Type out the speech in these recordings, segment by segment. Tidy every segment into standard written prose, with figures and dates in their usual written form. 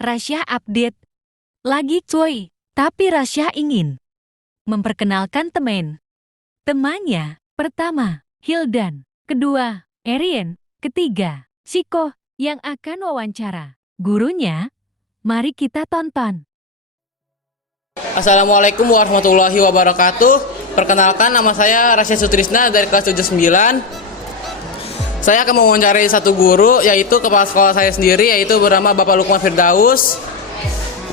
Rasya update. Lagi cuy, tapi Rasya ingin memperkenalkan temannya. Pertama, Hildan. Kedua, Erien. Ketiga, Siko yang akan wawancara gurunya. Mari kita tonton. Assalamualaikum warahmatullahi wabarakatuh. Perkenalkan, nama saya Rasya Sutrisna dari kelas 79. Saya akan mewawancarai satu guru, yaitu kepala sekolah saya sendiri, yaitu bernama Bapak Lukman Firdaus.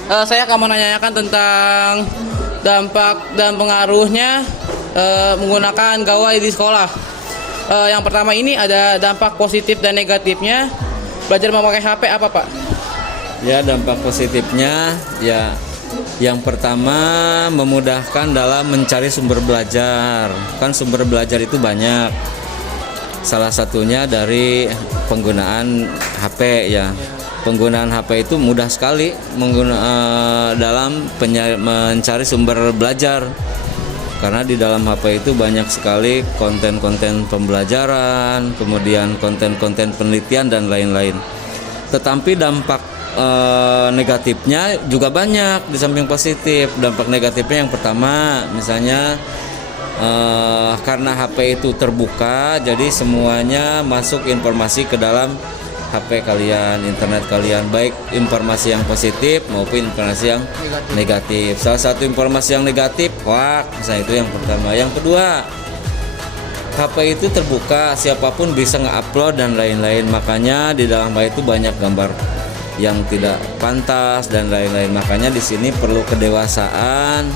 Saya akan menanyakan tentang dampak dan pengaruhnya menggunakan gawai di sekolah. Yang pertama ini ada dampak positif dan negatifnya. Belajar memakai HP apa, Pak? Ya, dampak positifnya ya yang pertama memudahkan dalam mencari sumber belajar. Kan sumber belajar itu banyak. Salah satunya dari penggunaan HP ya. Penggunaan HP itu mudah sekali dalam mencari sumber belajar. Karena di dalam HP itu banyak sekali konten-konten pembelajaran, kemudian konten-konten penelitian dan lain-lain. Tetapi dampak negatifnya juga banyak di samping positif. Dampak negatifnya yang pertama, misalnya karena HP itu terbuka, jadi semuanya masuk informasi ke dalam HP kalian, internet kalian, baik informasi yang positif maupun informasi yang negatif. Salah satu informasi yang negatif, hoax, misalnya itu yang pertama. Yang kedua, HP itu terbuka, siapapun bisa nge-upload dan lain-lain. Makanya di dalam HP itu banyak gambar yang tidak pantas dan lain-lain. Makanya di sini perlu kedewasaan,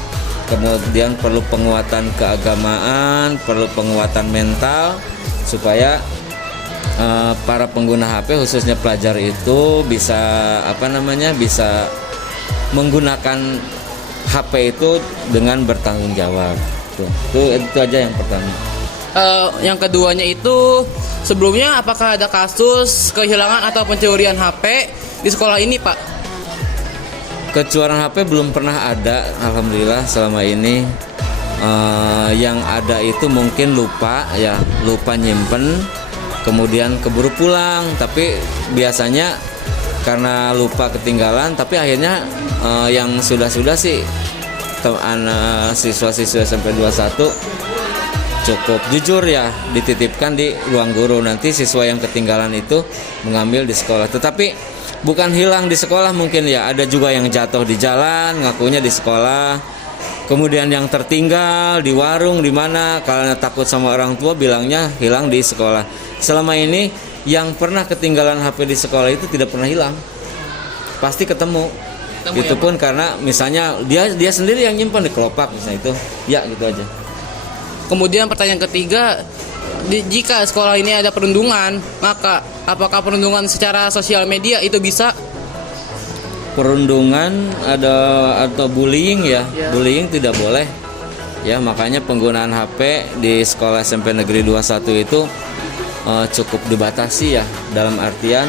kemudian perlu penguatan keagamaan, perlu penguatan mental supaya para pengguna HP khususnya pelajar itu bisa bisa menggunakan HP itu dengan bertanggung jawab. Itu aja yang pertama. Yang keduanya itu, sebelumnya apakah ada kasus kehilangan atau pencurian HP di sekolah ini, Pak? Kecurangan HP belum pernah ada, alhamdulillah selama ini. Yang ada itu mungkin lupa nyimpen, kemudian keburu pulang. Tapi biasanya karena lupa ketinggalan, tapi akhirnya yang sudah sih siswa-siswa SMP 21 cukup jujur ya, dititipkan di ruang guru. Nanti siswa yang ketinggalan itu mengambil di sekolah. Tetapi bukan hilang di sekolah mungkin ya, ada juga yang jatuh di jalan, ngakunya di sekolah. Kemudian yang tertinggal di warung di mana, karena takut sama orang tua bilangnya hilang di sekolah. Selama ini yang pernah ketinggalan HP di sekolah itu tidak pernah hilang. Pasti ketemu. Itu pun karena misalnya dia sendiri yang nyimpan di kelopak misalnya itu. Ya, gitu aja. Kemudian pertanyaan ketiga, jika sekolah ini ada perundungan, maka apakah perundungan secara sosial media itu bisa? Perundungan atau bullying ya. Bullying tidak boleh ya, makanya penggunaan HP di sekolah SMP Negeri 21 itu cukup dibatasi ya, dalam artian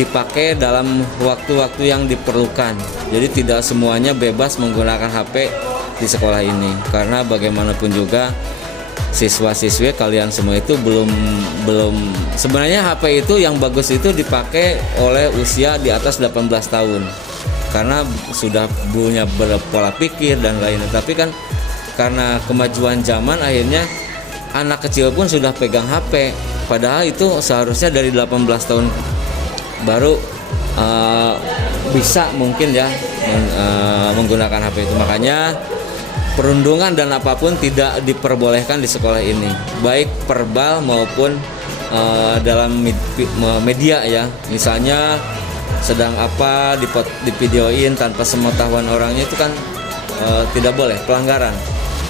dipakai dalam waktu-waktu yang diperlukan. Jadi tidak semuanya bebas menggunakan HP di sekolah ini, karena bagaimanapun juga siswa-siswi kalian semua itu belum sebenarnya HP itu yang bagus itu dipakai oleh usia di atas 18 tahun karena sudah punya pola pikir dan lainnya. Tapi kan karena kemajuan zaman akhirnya anak kecil pun sudah pegang HP, padahal itu seharusnya dari 18 tahun baru bisa mungkin ya menggunakan HP itu. Makanya perundungan dan apapun tidak diperbolehkan di sekolah ini, baik verbal maupun dalam media ya. Misalnya sedang apa divideoin tanpa sepengetahuan orangnya, itu kan tidak boleh, pelanggaran.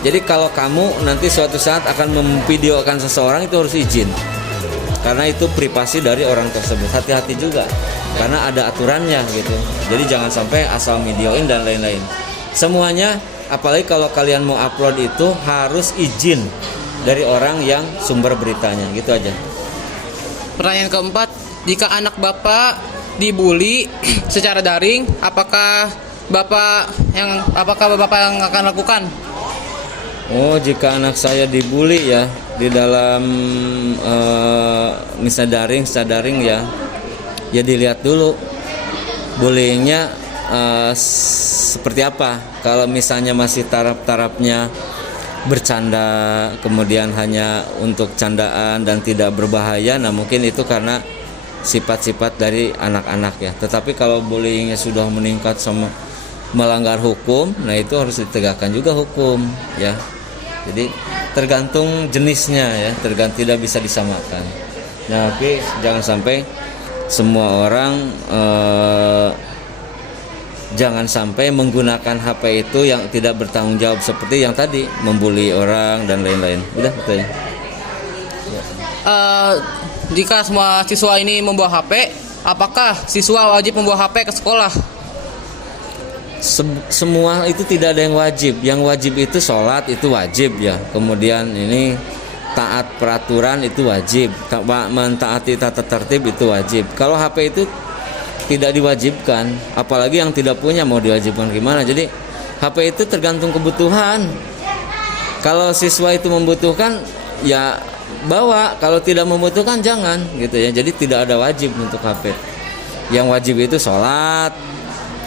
Jadi kalau kamu nanti suatu saat akan memvideokan seseorang, itu harus izin, karena itu privasi dari orang tersebut. Hati-hati juga, karena ada aturannya gitu. Jadi jangan sampai asal videoin dan lain-lain. Semuanya, apalagi kalau kalian mau upload itu harus izin dari orang yang sumber beritanya, gitu aja. Pertanyaan keempat, jika anak Bapak dibully secara daring, apakah Bapak yang akan lakukan? Oh, jika anak saya dibully ya di dalam misalnya daring ya dilihat dulu bullyingnya seperti apa. Kalau misalnya masih taraf-tarafnya bercanda, kemudian hanya untuk candaan dan tidak berbahaya, nah mungkin itu karena sifat-sifat dari anak-anak ya. Tetapi kalau bullyingnya sudah meningkat sama melanggar hukum, nah itu harus ditegakkan juga hukum ya. Jadi tergantung jenisnya ya, tidak bisa disamakan. Nah, tapi jangan sampai semua orang jangan sampai menggunakan HP itu yang tidak bertanggung jawab seperti yang tadi, membuli orang dan lain-lain. Udah gitu ya. Jika semua siswa ini membawa HP, apakah siswa wajib membawa HP ke sekolah? Semua itu tidak ada yang wajib. Yang wajib itu sholat itu wajib ya. Kemudian ini taat peraturan itu wajib. Mentaati tata tertib itu wajib. Kalau HP itu tidak diwajibkan, apalagi yang tidak punya mau diwajibkan gimana. Jadi HP itu tergantung kebutuhan. Kalau siswa itu membutuhkan ya bawa, kalau tidak membutuhkan jangan gitu ya. Jadi tidak ada wajib untuk HP. Yang wajib itu sholat,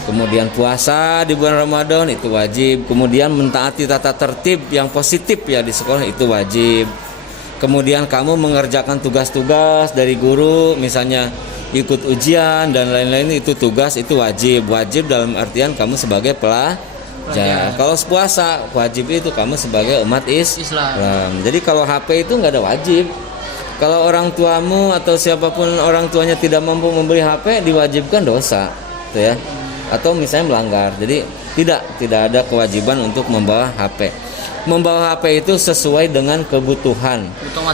kemudian puasa di bulan Ramadan itu wajib, kemudian mentaati tata tertib yang positif ya di sekolah itu wajib. Kemudian kamu mengerjakan tugas-tugas dari guru, misalnya ikut ujian dan lain-lain, itu tugas itu wajib. Wajib dalam artian kamu sebagai pelajar. Kalau puasa wajib itu kamu sebagai umat Islam. Jadi kalau HP itu nggak ada wajib. Kalau orang tuamu atau siapapun orang tuanya tidak mampu membeli HP, diwajibkan dosa, gitu ya. Atau misalnya melanggar. Jadi tidak ada kewajiban untuk membawa HP. Membawa HP itu sesuai dengan kebutuhan.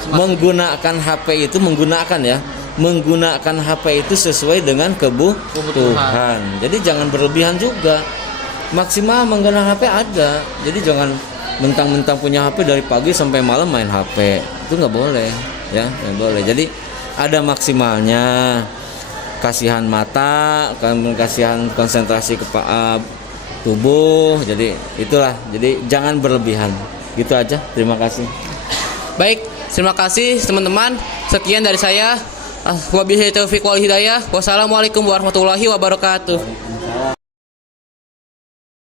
Menggunakan HP itu menggunakan HP itu sesuai dengan kebutuhan. Jadi jangan berlebihan juga. Maksimal menggunakan HP ada. Jadi jangan mentang-mentang punya HP dari pagi sampai malam main HP. Itu nggak boleh, ya, nggak boleh. Jadi ada maksimalnya. Kasihan mata, kasihan konsentrasi ke tubuh. Jadi itulah. Jadi jangan berlebihan. Gitu aja. Terima kasih. Baik, terima kasih teman-teman. Sekian dari saya. Wabillahi taufiq wal hidayah. Wassalamualaikum warahmatullahi wabarakatuh.